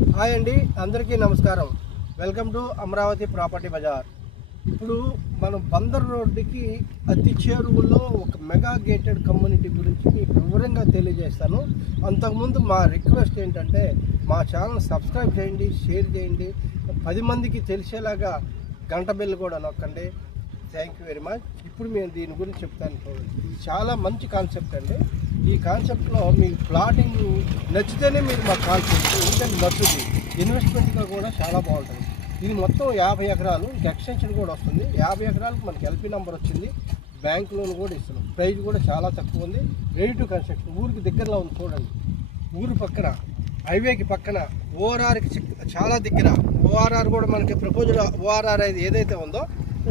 Hi అండి, అందరికీ నమస్కారం. Welcome to Amaravati property Bazaar. ఇప్పుడు మనం బందర్ రోడ్డుకి అతి చేరువలో ఒక మెగా గేటెడ్ కమ్యూనిటీ గురించి మీకు వివరంగా తెలియజేస్తాను. అంతకుముందు మా రిక్వెస్ట్ ఏంటంటే మా ఛానల్ సబ్స్క్రైబ్ చేయండి, షేర్ చేయండి, 10 మందికి తెలిసేలాగా గంట బెల్ కూడా నొక్కండి. Thank you very much. ఇప్పుడు మేము దీని గురించి చెప్తాను. ఇది చాలా మంచి కాన్సెప్ట్ అండి. ఈ కాన్సెప్ట్లో మీకు ప్లాటింగ్ నచ్చితేనే మీరు మాకు కాల్ చేయండి. ఎందుకంటే నచ్చుతుంది, ఇన్వెస్ట్మెంట్గా కూడా చాలా బాగుంటుంది. ఇది మొత్తం 50 ఎకరాలు, ఎక్స్టెన్షన్ కూడా వస్తుంది. 50 ఎకరాలకు మనకి ఎల్పీ నెంబర్ వచ్చింది, బ్యాంక్ లోన్ కూడా ఇస్తున్నాం. ప్రైస్ కూడా చాలా తక్కువ ఉంది. రెడీ టు కన్స్ట్రక్షన్, ఊరికి దగ్గరలో ఉంది. చూడండి, ఊరు పక్కన, హైవేకి పక్కన, ఓఆర్ఆర్కి చాలా దగ్గర. ఓఆర్ఆర్ కూడా మనకి ప్రపోజల్ ఓఆర్ఆర్ ఏదైతే ఉందో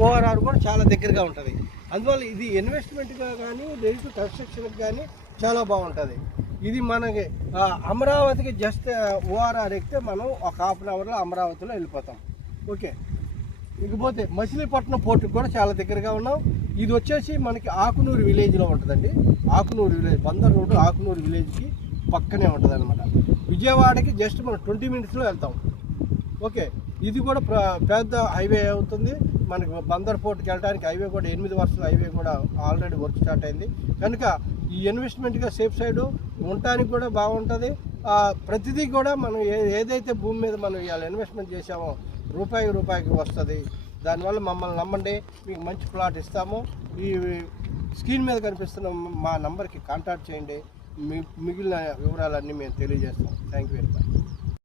ఓఆర్ఆర్ కూడా చాలా దగ్గరగా ఉంటుంది. అందువల్ల ఇది ఇన్వెస్ట్మెంట్గా కానీ రెడీ టు కన్స్ట్రక్షన్కి కానీ చాలా బాగుంటుంది. ఇది మనకి అమరావతికి జస్ట్ ఓఆర్ఆర్ ఎక్కితే మనం ఒక హాఫ్ అన్ అవర్లో అమరావతిలో వెళ్ళిపోతాం. ఓకే, ఇకపోతే మచిలీపట్నం పోర్టుకి కూడా చాలా దగ్గరగా ఉన్నాం. ఇది వచ్చేసి మనకి ఆకునూరు విలేజ్లో ఉంటుందండి. ఆకునూరు విలేజ్, బందర్ రోడ్డు ఆకునూరు విలేజ్కి పక్కనే ఉంటుంది అనమాట. విజయవాడకి జస్ట్ మనం 20 మినిట్స్లో వెళ్తాం. ఓకే, ఇది కూడా పెద్ద హైవే అవుతుంది. మనకి బందర్ పోర్ట్కి వెళ్ళడానికి హైవే కూడా 8 వరుసల హైవే కూడా ఆల్రెడీ వర్క్ స్టార్ట్ అయింది. కనుక ఈ ఇన్వెస్ట్మెంట్గా సేఫ్ సైడు ఉండటానికి కూడా బాగుంటుంది. ప్రతిదీ కూడా మనం ఏదైతే భూమి మీద మనం ఇవాళ ఇన్వెస్ట్మెంట్ చేసామో రూపాయికి వస్తుంది. దానివల్ల మమ్మల్ని నమ్మండి, మీకు మంచి ప్లాట్ ఇస్తాము. ఈ స్క్రీన్ మీద కనిపిస్తున్న మా నంబర్కి కాంటాక్ట్ చేయండి. మిగిలిన వివరాలన్నీ మేము తెలియజేస్తాం. Thank you very much.